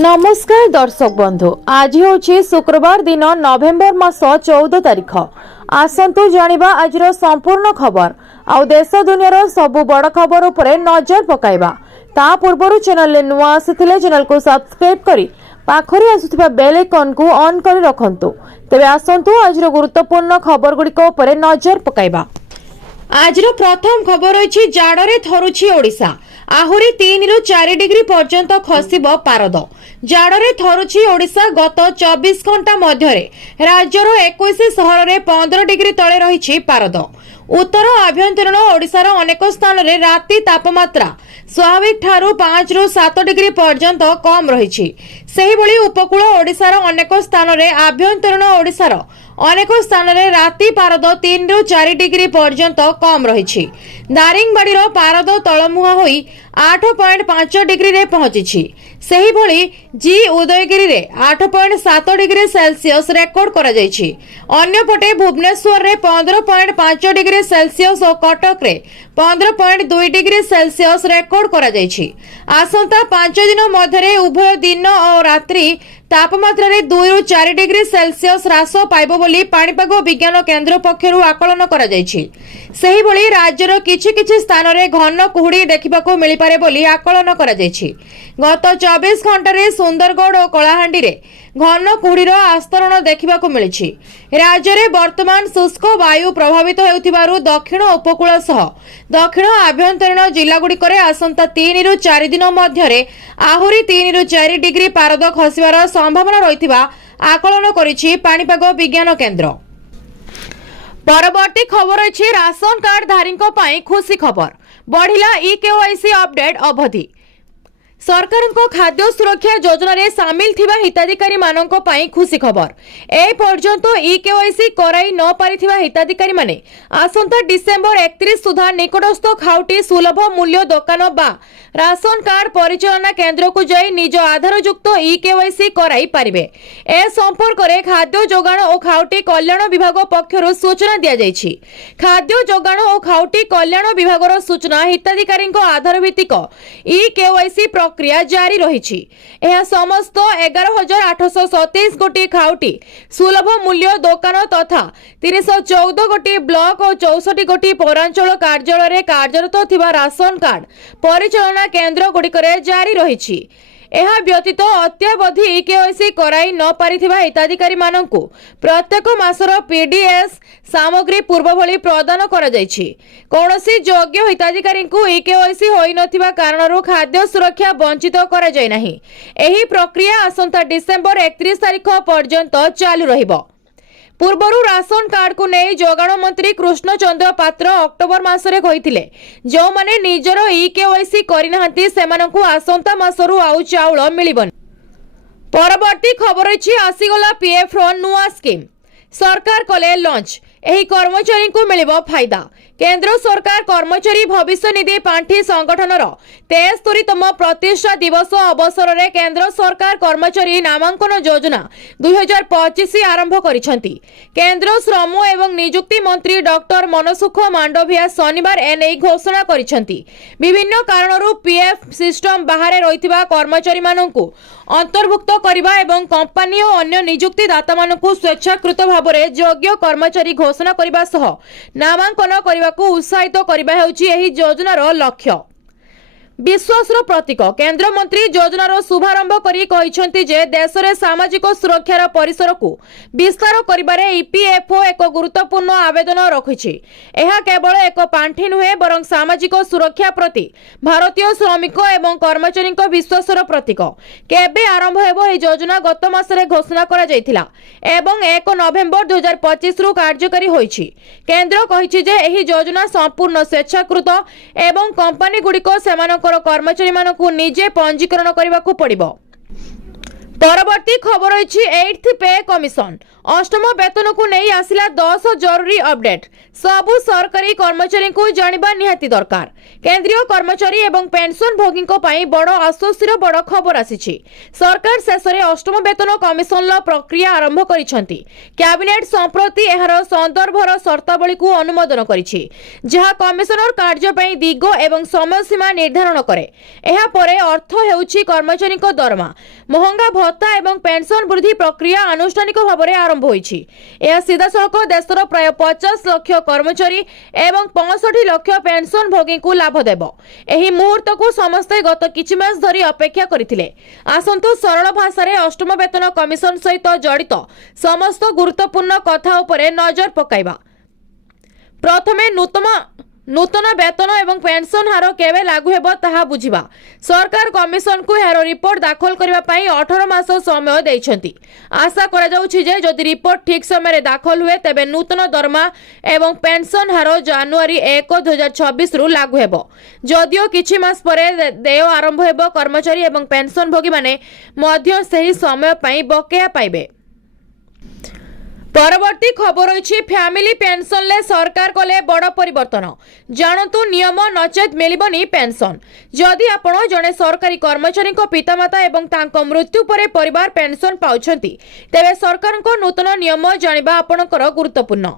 नमस्कार दर्शक बंधु, आज हूँ शुक्रवार दिन नवेम्बर मास 14 तारिख। आसतु जानिबा आजिर संपूर्ण खबर आउ देश दुनिया सबु बड़ खबर उपरे नजर पकाइबा। ता पूर्व चैनल ले नुआ आसिथिले चैनल को सब्सक्राइब करी पाखरे आसुथिबा बेल आइकन को ऑन करी रखंतु। तेबे आसंतु आजिर गुरुत्वपूर्ण खबर गुड़िक उपरे नजर पकाइबा। आजिर प्रथम खबर अछि जाडरे थरुछि ओडिशा। आहुरी 3 रु 4 डिग्री पर्यंत खसिब पारद। जाडरे थरुछि ओडिशा। गत 24 घंटा मध्यरे राज्यर 21 सहर में 15 डिग्री तले रही पारद। उत्तर आभ्यंतरीण ओडिशार अनेक स्थान रे राति तापमात्रा स्वाभाविक ठारू 5 रु 7 डिग्री पर्यंत कम रही। सेहिभଳି उपकूल ओडिशार अनेक स्थान रे आभ्यंतरीण ओडिशार अनेक स्थान रे राति पारद 3 रु 4 डिग्री पर्यंत कम रही। दारिंगबाड़ी पारद तलमुहा होई 8.5 डिग्री रे पहुंची। सेहिभଳି जी उदयगिरी रे 8.7 डिग्री सेल्सियस रेकर्ड करा जायछि। अन्यपटे भुवनेश्वर रे 15.5 डिग्री सेल्सियस और कटक रे 15.2 डिग्री सेल्सियस रेकर्ड करा जायछि। आसंता 5 दिन मध्यरे उभय दिन और रात्रि तापमात्रा रे 2 रु 4 डिग्री सेल्सियस ह्रास पाइबो बोली पाणीपाग विज्ञान केन्द्र पक्षरु आकलन करा जायछि। सेहिभଳି राज्यर किछि किछि स्थान रे घन कुहुडी देखिबाको मिलि पारे बोली आकलन करा जायछि। गत 24 घंटा रे सुंदरगढ़ और कलाहांडी रे घन कुहुडीर आस्तरण देखिबाको मिलिछि। राज्य रे वर्तमान शुष्क वायु प्रभावित हेउथिबारु दक्षिण उपकूल सह दक्षिण आभ्यंतरीण जिला गुड़िकरे आसंता 3 रु 4 दिन मध्यरे आहुरी 3 रु 4 डिग्री पारद खसिबार संभावना रहिथिबा आकलन करिछि पाणीपाग विज्ञान केन्द्र। परवर्ती खबर अछि राशन कार्ड धारीको पई खुशी खबर। बढ़िला ई-केवाईसी अपडेट अवधि। सरकार खाद्य सुरक्षा योजना रे सामिल थिबा हिताधिकारी माननको पई खुशी खबर। ए पर्यंत ई-केवाईसी कराई न पारिथिबा हिताधिकारी माने आसंता डिसेंबर 31 सुधा निकटस्थ खाउटी सुलभ मूल्य दुकान बा राशन कार्ड परिचालना केन्द्र को जाई निज आधार युक्त ई-केवाईसी कराई पारिबे। ए संपर्क रे खाद्य जोगाण और खाउटी कल्याण विभाग पक्षरु सूचना दिया जायछि। खाद्य जोगाण और खाउटी कल्याण विभागर सूचना हिताधिकारी आधार भित्तिक ई-केवाईसी प्रक्रिया जारी रही। यह समस्त 11,827 गोटी खाउटी सुलभ मूल्य दुकान तथा 314 गोटी ब्लॉक और 64 गोटी पौरांचल कार्यालय कार्यरत थिबा राशन कार्ड परिचालना केन्द्र गुड़िकरे जारी रही। यह व्यतीत अत्यावधि ई-केवाईसी कराई न पारिथिबा हिताधिकारी माननकु प्रत्येक मासर पीडीएस सामग्री पूर्व भली प्रदान करा जायछि। कोनोसी योग्य हिताधिकारी को ई-केवाईसी होई नथिबा कारणरु खाद्य सुरक्षा वंचित करा जाय नाही। एही प्रक्रिया आसंता डिसेंबर 31 तारिख पर्यंत चालू रहिबो। पूर्वरु राशन कार्ड को नहीं जोगाण मंत्री कृष्ण चंद्र पात्र अक्टोबर मासरे कहिथिले जो माने निजर ई-केवाईसी करिनाहांती सेमानकु आसंता मासरु आउ चाउल मिलिबन। परवर्ती खबर अछि आसीगला पीएफ रो नुआ स्कीम। सरकार कले लॉन्च। एही कर्मचारी को मिलिबो फायदा। केंद्र सरकार कर्मचारी भविष्य निधि पांठी संगठनर 73तम प्रतिष्ठा दिवस अवसर में केंद्र सरकार कर्मचारी नामांकन योजना 2025 आरंभ करिसेंती। केंद्र श्रम एवं नियुक्ति मंत्री डॉक्टर मनसुख मांडविया शनिवार एने घोषणा करिसेंती। विभिन्न कारणरू पीएफ सिस्टम बाहर रहिथिबा कर्मचारी माननकु अंतर्भुक्त करिबा एवं कंपनी और अन्य नियुक्ति दाता माननकु स्वेच्छाकृत भाबरे योग्य कर्मचारी घोषणा करिबा सह नामांकन करिबा को उत्साहित करिबा हेउची एही योजनार लक्ष्य। विश्वासर प्रतीक। केंद्र मंत्री योजनार शुभारंभ करी कहिसेंती जे देश रे सामाजिक सुरक्षार परिसर को विस्तार करिबारे ईपीएफओ एक गुरुत्वपूर्ण आवेदन रखिछि। एहा केवल एक पांठी नुहे बरं सामाजिक सुरक्षा प्रति भारतीय श्रमिक एवं कर्मचारी विश्वासर प्रतीक। केबे आरंभ हेबो एही योजना गत मासरे घोषणा करा जायतिला एवं 1 नवेम्बर 2025 रु कार्यकारी होइछि। केंद्र कहिछि जे एही योजना संपूर्ण स्वेच्छाकृत एवं कंपनी गुड़िको सेमानक कर्मचारी मानकु निजे पंजीकरण करने को पड़िबो। परवर्ती खबर अछि 8th पे कमिशन। अष्टम वेतन को नहीं आसिला 10 जरूरी अपडेट सबु सरकारी कर्मचारी को जानिबा निहाती दरकार। केंद्रीय कर्मचारी एवं पेंशन भोगी बड़ आश्वस्तिर बड़ खबर आसी। सरकार शेष में अष्टम वेतन कमिशन प्रक्रिया आरंभ करिसेंती। कैबिनेट संप्रति एहार संदर्भर शर्तावली को अनुमोदन करिछि, जहां कमिशनर कार्य पई दिग एवं समय सीमा निर्धारण करे। एहा परे अर्थ हेउछि कर्मचारी दरमा, महंगा भत्ता एवं पेंशन वृद्धि प्रक्रिया आनुष्ठानिक भाव में आरंभ होइछि। यह सीधासलख देशर प्राय 50 लाख कर्मचारी एवं 65 लाख पेंशन भोगी को लाभ देब। एही मुहूर्त को समस्ते गत किछि मास धरी अपेक्षा करथिले। आसंतु सरल भाषा रे अष्टम वेतन कमिशन सहित जड़ित समस्त गुरुत्वपूर्ण कथा उपरे नजर पकाइबा। प्रथमे नूतन वेतन एवं पेंशन हार केवे लागू हेबो ताहा बुझिबा। सरकार कमिशन को हार रिपोर्ट दाखल करबा पई 18 मास समय दैछंती। आशा करा जाउछि जे जदि रिपोर्ट ठीक समय रे दाखल हुए तेबे नूतन दरमा एवं पेंशन हार जनवरी 1 2026 रु लागू हेबो। जदियो किछि मास परे देय आरंभ हेबो, कर्मचारी एवं पेंशन भोगी माने मध्य सही समय पई बकेया पाइबे। परवर्ती खबर रही फैमिली पेंशन ले सरकार कले बड़ परिवर्तन। जानतु नियम नचेत मिलबनी पेंशन। जदि आपण जने सरकारी कर्मचारी पितामाता एवं तांको मृत्यु परे परिवार पेंशन पाउछंती तेबे सरकार नूतन नियम जानिबा आपणकर गुरुत्वपूर्ण।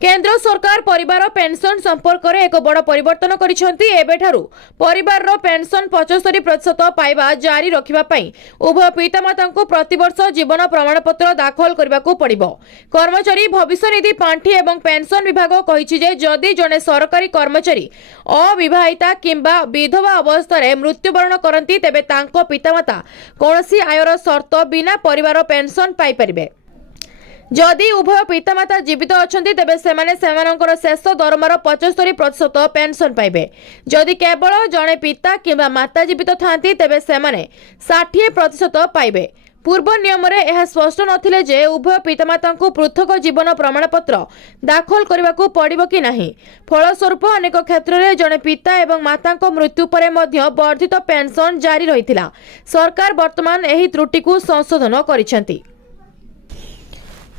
केंद्र सरकार परिवार पेंशन संपर्क में एक बड़ परिवर्तन करिसेंती। एबेठारु परिवार रो पेंशन 75% पाइबा जारी रखिबा पई उभय पितामाता को प्रतिवर्ष जीवन प्रमाणपत्र दाखल करबा को पड़िबो। कर्मचारी भविष्य निधि पांठी एवं पेंशन विभाग कहिछि जे जदि जने सरकारी कर्मचारी अविवाहिता किंबा विधवा अवस्था रे मृत्युवरण करंती तेबे तांको पितामाता कोनोसी आयर शर्त बिना परिवार पेंशन पाई परिबे। जदि उभय पितामाता जीवित अछंती तेबे सेमाने सेमानकर शेष दरमार 75% पेंशन पाइबे। जदि केवल जने पिता किंबा माता जीवित थांती तेबे सेमाने 60% पाइबे। पूर्व नियम रे यह स्पष्ट नथिले जे उभय पितामाता को पृथक जीवन प्रमाणपत्र दाखल करबा को पड़िबो कि नाही। फलस्वरूप अनेक क्षेत्र में जने पिता एवं माता को मृत्यु परे मध्य वर्धित पेंशन जारी रहिथिला। सरकार वर्तमान एही त्रुटि को संशोधन करिसेंती।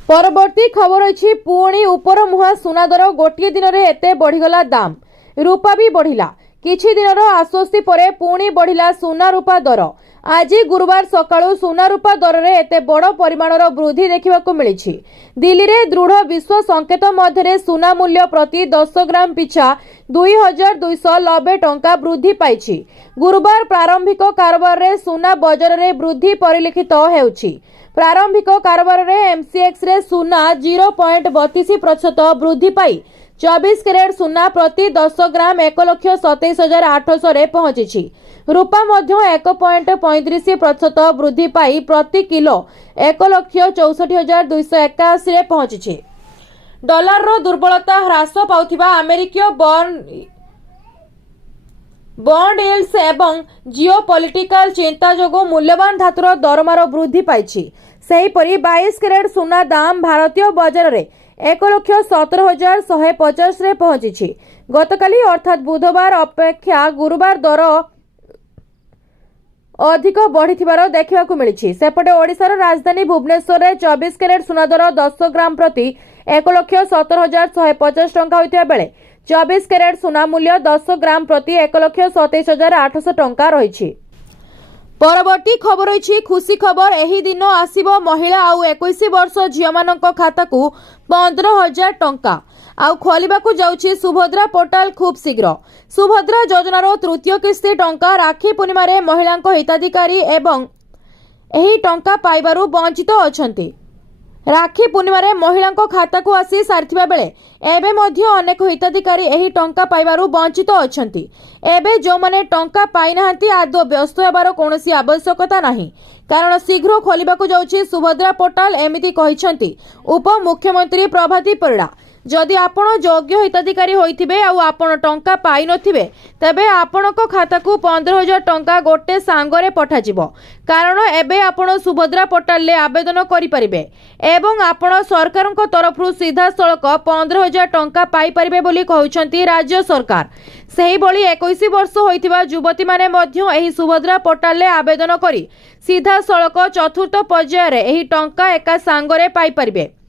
परवर्ती खबर अछि पुणी उपर मुहा सुना दर गोटे दिन रे एते बढ़ीगला दाम। रूपा भी बढ़िला। किछि दिनर आश्वस्ति परे पुणी बढ़िला सुना रूपा दर। आज गुरुवार सकाळु सुना रूपा दर रे एते बड़ परिमाणर वृद्धि देखिबाकू मिलिछि। दिल्ली रे दृढ़ विश्व संकेत मध्यरे सुना मूल्य प्रति 10 ग्राम पिछा 2290 टंका वृद्धि पाइछि। गुरुवार प्रारंभिक कारोबार रे सुना बाजार रे वृद्धि परिलक्षित हेउछि। प्रारंभिक कारोबार रे एमसीएक्स रे सुना 0.32% वृद्धि पाई 24 कैरेट सुना प्रति 10 ग्राम 1,27,800 रे पहुंची। रूपा मध्य 1.35% वृद्धि पाई प्रति किलो 1,64,281 रे पहुंची। डॉलर रो दुर्बलता ह्रास पाउथिबा अमेरिकीय बॉन्ड यील्ड्स एवं जियोपॉलिटिकल चिंता जोगो मूल्यवान धातुर दरमार वृद्धि पाइछि। सेहीपरि 22 कैरेट सुना दाम भारतीय बाजार रे 1,17,150 रे पहुंची। गतकाली अर्थात बुधवार अपेक्षा गुरुवार दर अधिक बढ़िथिबार देखिबाकू मिलिछि। सेपटे ओडिशार राजधानी भुवनेश्वर रे 24 कैरेट सुना दर 10 ग्राम प्रति 1,17,150 टंका होइतिबा बेले 24 कैरेट सुना मूल्य 10 ग्राम प्रति 1,27,800 टंका रही। परवर्ती खबर रही खुशी खबर। एही दिन आसीबो महिला आउ 21 वर्ष झियो मानक खाता को 15,000 टंका आउ खोलिबाकू जाउछि सुभद्रा पोर्टाल खूब शीघ्र। सुभद्रा योजनार तृतीय किस्ती टंका राखी पूर्णिमा रे महिलांक हिताधिकारी एवं एही टंका पाइबारु वंचित अछंती। राखी पूर्णिमा रे महिलांक खाता को आसी सारिथिबा बेले एबे मध्य अनेक हिताधिकारी एही टंका पाइबारु वंचित अछंती। एबे जो माने टंका पाइ नाहंती आदो व्यस्त हेबार कोनोसी आवश्यकता नाही, कारण शीघ्र खोलिबाकू जाउछि सुभद्रा पोर्टाल एमिति कहिसंती उप मुख्यमंत्री प्रभाती परिड़ा। जदि आपण योग्य हिताधिकारी होइथिबे आ आपण टंका पाइ नथिबे तबे आपणक खाता को 15,000 टंका गोटे सांगरे पठाजिबो, कारण एबे आपण सुभद्रा पोर्टाल ले आवेदन करि परिबे एवं आपण सरकारक तरफरु सीधा सळक 15,000 टंका पाइ परिबे बोली कहउछंती राज्य सरकार। सेही बोली 21 वर्ष होइथिबा युवती माने मध्य एही सुभद्रा पोर्टाल ले आवेदन करी सीधा सळक चतुर्थ पर्याय रे एही टंका एका सांगरे पाइ परिबे।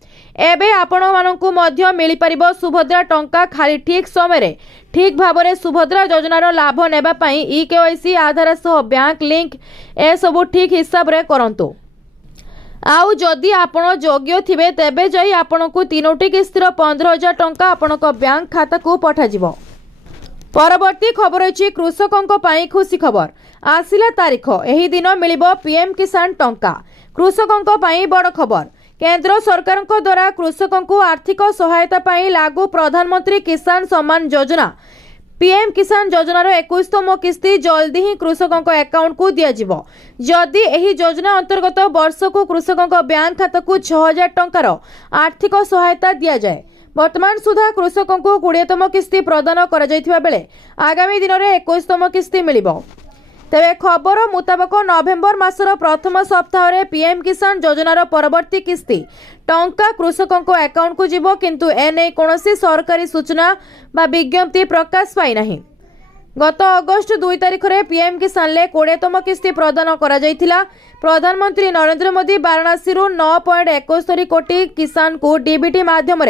एबे आपणमानंकु मध्य मिली परिबो सुभद्रा टंका खाली ठीक समय ठीक भाव सुभद्रा योजनार लाभ नेबा पई ई-केवाईसी आधार सह बैंक लिंक ए सबु ठीक हिसाब रे करंतु। आउ जदि आपण योग्य थिबे तेबे जाई आपणकु 3टी किस्तिर 15,000 टंका आपणक बैंक खाता को पठाजिबो। परवर्ती खबर अछि कृषकंक पई खुशी खबर। आसिला तारीख एही दिन मिलिबो पीएम किसान टंका। कृषकंक पई बड़ खबर। केंद्र सरकारक द्वारा कृषकंकु आर्थिक सहायता पई लागू प्रधानमंत्री किसान सम्मान योजना पीएम किसान योजनार 21तम किस्ती जल्दी ही कृषकों अकाउंट को दियाजिबो। जदि एही योजना अंतर्गत वर्ष को कृषकों बैंक खाता को 6,000 टंकार आर्थिक सहायता दिया जाए। वर्तमान सुधा कृषकों को 20तम किस्ती प्रदान करा जायथिबा बेले आगामी दिन में 21तम किस्ती मिलिबो। तेरे खबर मुताबक नवेम्बर मासर प्रथम सप्ताह पीएम किसान योजनार परवर्ती किस्ती टंका कृषकों अकाउंट को जीवो, किंतु एने कौनसी सरकारी सूचना बा विज्ञप्ति प्रकाश पाई नाही। गत अगस्ट 2 तारिख में पीएम किसान ले 20तम किस्ती प्रदान करा जायथिला। प्रधानमंत्री नरेंद्र मोदी वाराणसी 9.71 कोटी किसान को डीबीटी माध्यम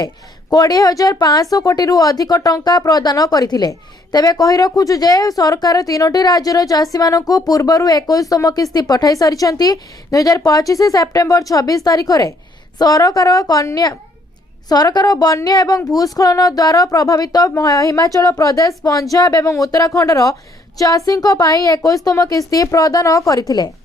20,500 कोटी अधिक टंका प्रदान करथिले। तेबे कहि रखुछु जे सरकार 3टी राज्यर चाषी मानकु पूर्वरु 21तम किस्ती पठाई सारिछंती। 2025 सेप्टेम्बर 26 तारिख रे सरकार बन्या एवं भूस्खलन द्वारा प्रभावित हिमाचल प्रदेश, पंजाब एवं उत्तराखंडर चाषींक पई 21तम किस्ती प्रदान करथिले।